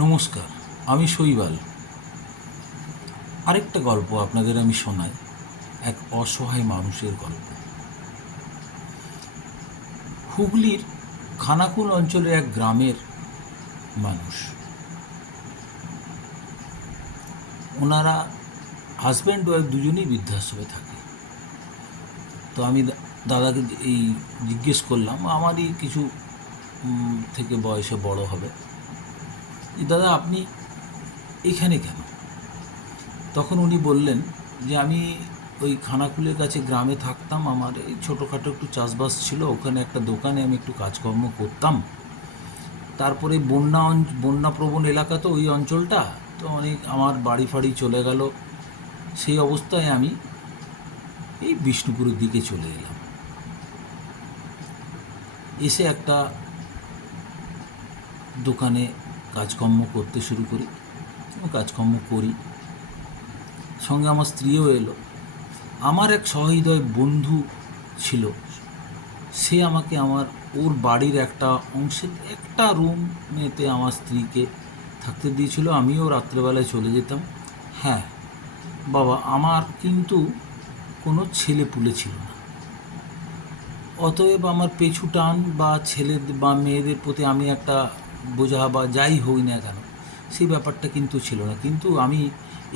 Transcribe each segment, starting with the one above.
নমস্কার, আমি শৈবাল। আরেকটা গল্প আপনাদের আমি শোনাই, এক অসহায় মানুষের গল্প। হুগলির খানাকুল অঞ্চলের এক গ্রামের মানুষ। ওনারা হাজব্যান্ড ওয়াইফ দুজনেই বৃদ্ধাশ্রমে থাকে। তো আমি দাদাকে এই জিজ্ঞেস করলাম, আমারই কিছু থেকে বয়সে বড় হবে, দাদা আপনি এখানে কেন? তখন উনি বললেন যে আমি ওই খানাকুলের কাছে গ্রামে থাকতাম, আমার এই ছোটোখাটো একটু চাষবাস ছিল, ওখানে একটা দোকানে আমি একটু কাজকর্ম করতাম। তারপরে বন্যাপ্রবণ এলাকা, তো ওই অঞ্চলটা তো অনেক, আমার বাড়ি ফাড়ি চলে গেল। সেই অবস্থায় আমি এই বিষ্ণুপুরের দিকে চলে এলাম। এসে একটা দোকানে কাজকর্ম করতে শুরু করি, কাজকর্ম করি, সঙ্গে আমার স্ত্রীও এলো। আমার এক সহৃদয় বন্ধু ছিল, সে আমাকে ওর বাড়ির একটা অংশে একটা রুমেতে আমার স্ত্রীকে থাকতে দিয়েছিল। আমিও রাত্রেবেলায় চলে যেতাম। হ্যাঁ বাবা, আমার কিন্তু কোনো ছেলে পুলে ছিল না, অতএব আমার পেছু টান বা ছেলে বা মেয়েদের প্রতি আমি একটা বোঝা বা যাই হই না কেন, সেই ব্যাপারটা কিন্তু ছিল না। কিন্তু আমি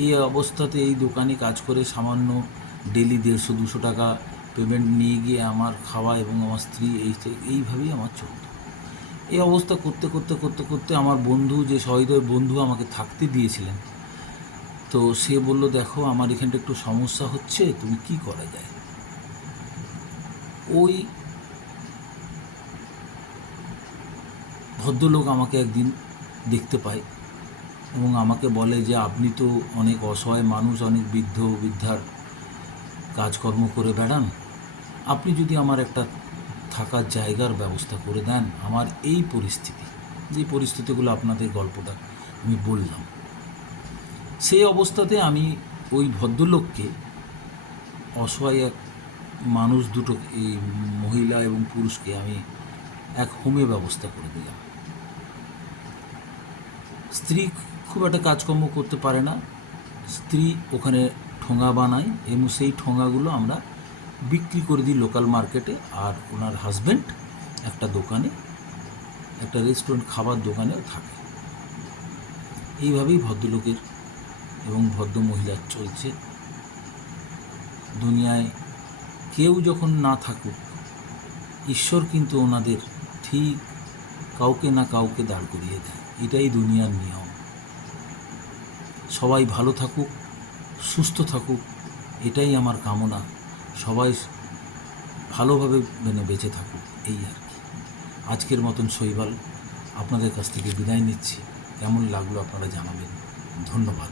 এই অবস্থাতে এই দোকানে কাজ করে সামান্য ডেলি 150-200 টাকা পেমেন্ট নিয়ে গিয়ে আমার খাওয়া এবং আমার স্ত্রী এইভাবেই আমার চলত। এই অবস্থা করতে করতে করতে করতে আমার বন্ধু, যে সহৃদয় বন্ধু আমাকে থাকতে দিয়েছিলেন, তো সে বলল, দেখো আমার এখানটা একটু সমস্যা হচ্ছে, তুমি কি করা যায়? ওই ভদ্রলোক আমাকে একদিন দেখতে পায় এবং আমাকে বলে যে আপনি তো অনেক অসহায় মানুষ, অনেক বৃদ্ধার কাজকর্ম করে বেড়ান, আপনি যদি আমার একটা থাকার জায়গার ব্যবস্থা করে দেন। আমার এই পরিস্থিতি, যে পরিস্থিতিগুলো আপনাদের গল্পটা আমি বললাম, সেই অবস্থাতে আমি ওই ভদ্রলোককে, অসহায় এক মানুষ দুটো, এই মহিলা এবং পুরুষকে আমি এক হোমে ব্যবস্থা করে দিলাম। স্ত্রী খুব একটা কাজকর্ম করতে পারে না, স্ত্রী ওখানে ঠোঙা বানায় এবং সেই ঠোঙাগুলো আমরা বিক্রি করে দিই লোকাল মার্কেটে। আর ওনার হাজব্যান্ড একটা দোকানে, একটা রেস্টুরেন্ট খাবার দোকানেও থাকে। এইভাবেই ভদ্রলোকের এবং ভদ্র মহিলার চলছে। দুনিয়ায় কেউ যখন না থাকুক, ঈশ্বর কিন্তু ওনাদের ঠিক কাউকে না কাউকে দাঁড় করিয়ে দেয়। এটাই দুনিয়ার নিয়ম। সবাই ভালো থাকুক, সুস্থ থাকুক, এটাই আমার কামনা। সবাই ভালোভাবে বেঁচে থাকুক, এই আর কি। আজকের মতন শৈবাল আপনাদের কাছ থেকে বিদায় নিচ্ছি। কেমন লাগলো আপনারা জানাবেন। ধন্যবাদ।